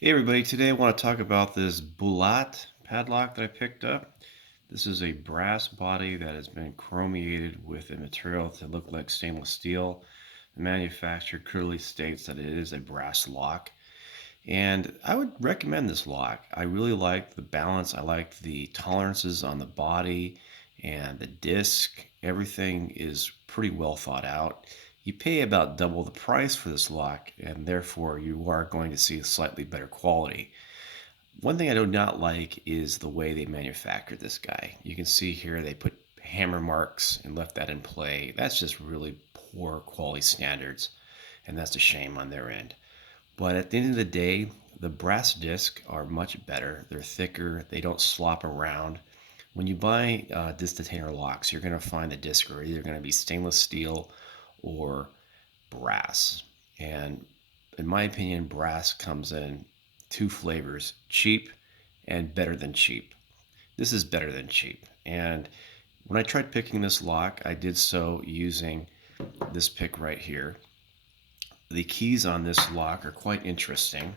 Hey everybody, today I want to talk about this Bulat padlock that I picked up. This is a brass body that has been chromiated with a material to look like stainless steel. The manufacturer clearly states that it is a brass lock, and I would recommend this lock. I really like the balance, I like the tolerances on the body and the disc. Everything is pretty well thought out. You pay about double the price for this lock, and therefore you are going to see a slightly better quality. One thing I do not like is the way they manufactured this guy. You can see here they put hammer marks and left that in play. That's just really poor quality standards, and that's a shame on their end. But at the end of the day, the brass discs are much better. They're thicker, they don't slop around. When you buy disc detainer locks, you're going to find the discs are either going to be stainless steel or brass. And in my opinion, brass comes in two flavors: cheap and better than cheap. This is better than cheap. And when I tried picking this lock, I did so using this pick right here. The keys on this lock are quite interesting.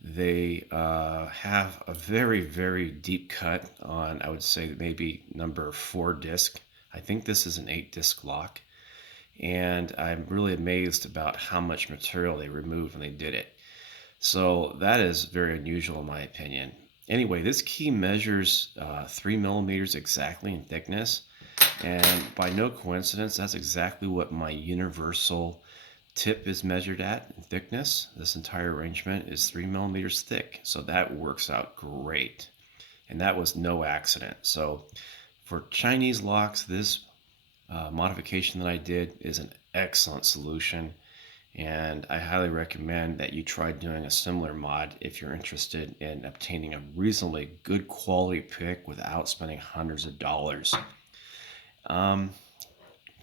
They have a very, very deep cut on, I would say, maybe number 4 disc. I think this is an 8 disc lock. And I'm really amazed about how much material they removed when they did it. So that is very unusual in my opinion. Anyway, this key measures 3 millimeters exactly in thickness, and by no coincidence, that's exactly what my universal tip is measured at in thickness. This entire arrangement is 3 millimeters thick, so that works out great. And that was no accident. So for Chinese locks, this modification that I did is an excellent solution, and I highly recommend that you try doing a similar mod if you're interested in obtaining a reasonably good quality pick without spending hundreds of dollars. Um,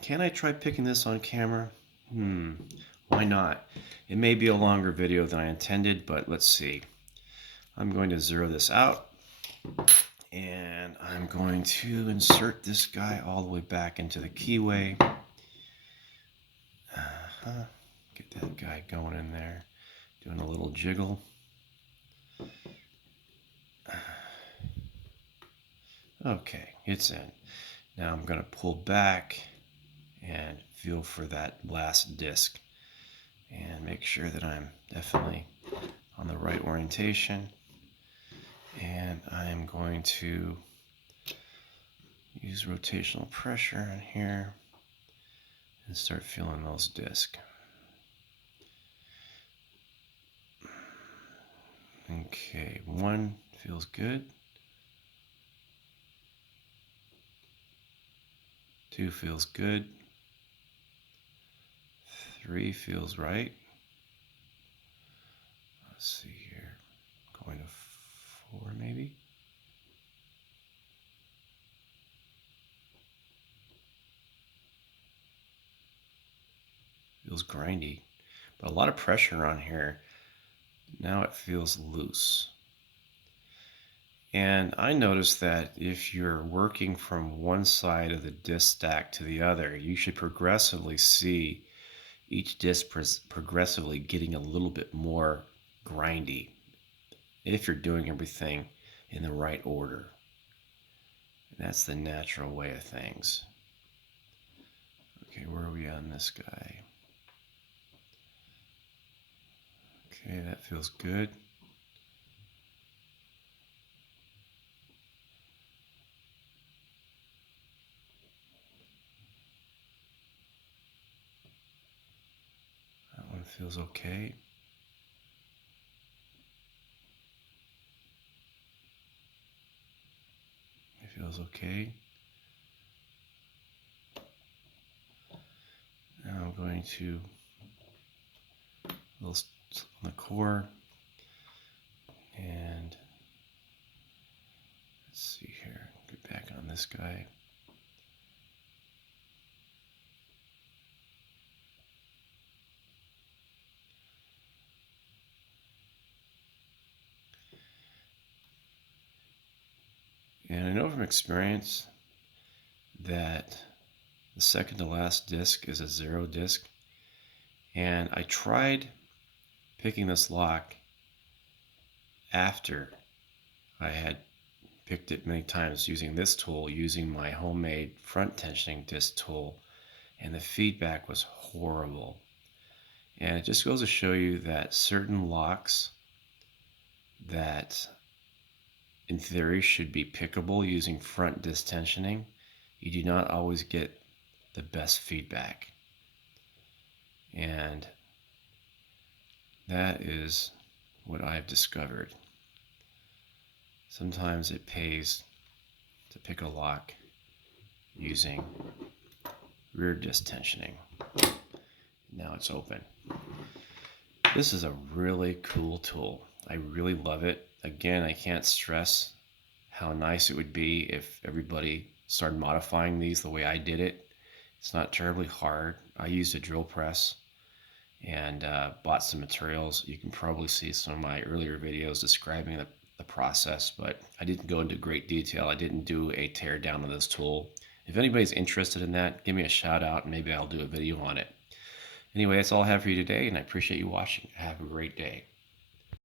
can I try picking this on camera? Why not? It may be a longer video than I intended, but let's see. I'm going to zero this out, and I'm going to insert this guy all the way back into the keyway. Get that guy going in there, doing a little jiggle. Okay, it's in. Now I'm going to pull back and feel for that last disc and make sure that I'm definitely on the right orientation. And I'm going to use rotational pressure in here and start feeling those discs. Okay, 1 feels good. 2 feels good. 3 feels right. Let's see here. Going to 4 maybe. Feels grindy, but a lot of pressure on here. Now it feels loose. And I noticed that if you're working from one side of the disc stack to the other, you should progressively see each disc progressively getting a little bit more grindy if you're doing everything in the right order. And that's the natural way of things. Okay, where are we on this guy? Okay, that feels good. That one feels okay. It feels okay. Now I'm going to little on the core, and let's see here. Get back on this guy. And I know from experience that the second to last disc is a 0 disc. And I tried picking this lock after I had picked it many times using this tool, using my homemade front tensioning disc tool, and the feedback was horrible. And it just goes to show you that certain locks that in theory should be pickable using front disc tensioning, you do not always get the best feedback. And that is what I've discovered. Sometimes it pays to pick a lock using rear disc tensioning. Now it's open. This is a really cool tool. I really love it. Again, I can't stress how nice it would be if everybody started modifying these the way I did it. It's not terribly hard. I used a drill press and bought some materials. You can probably see some of my earlier videos describing the process, but I didn't go into great detail. I didn't do a tear down of this tool. If anybody's interested in that, give me a shout out and maybe I'll do a video on it. Anyway, that's all I have for you today, and I appreciate you watching. Have a great day.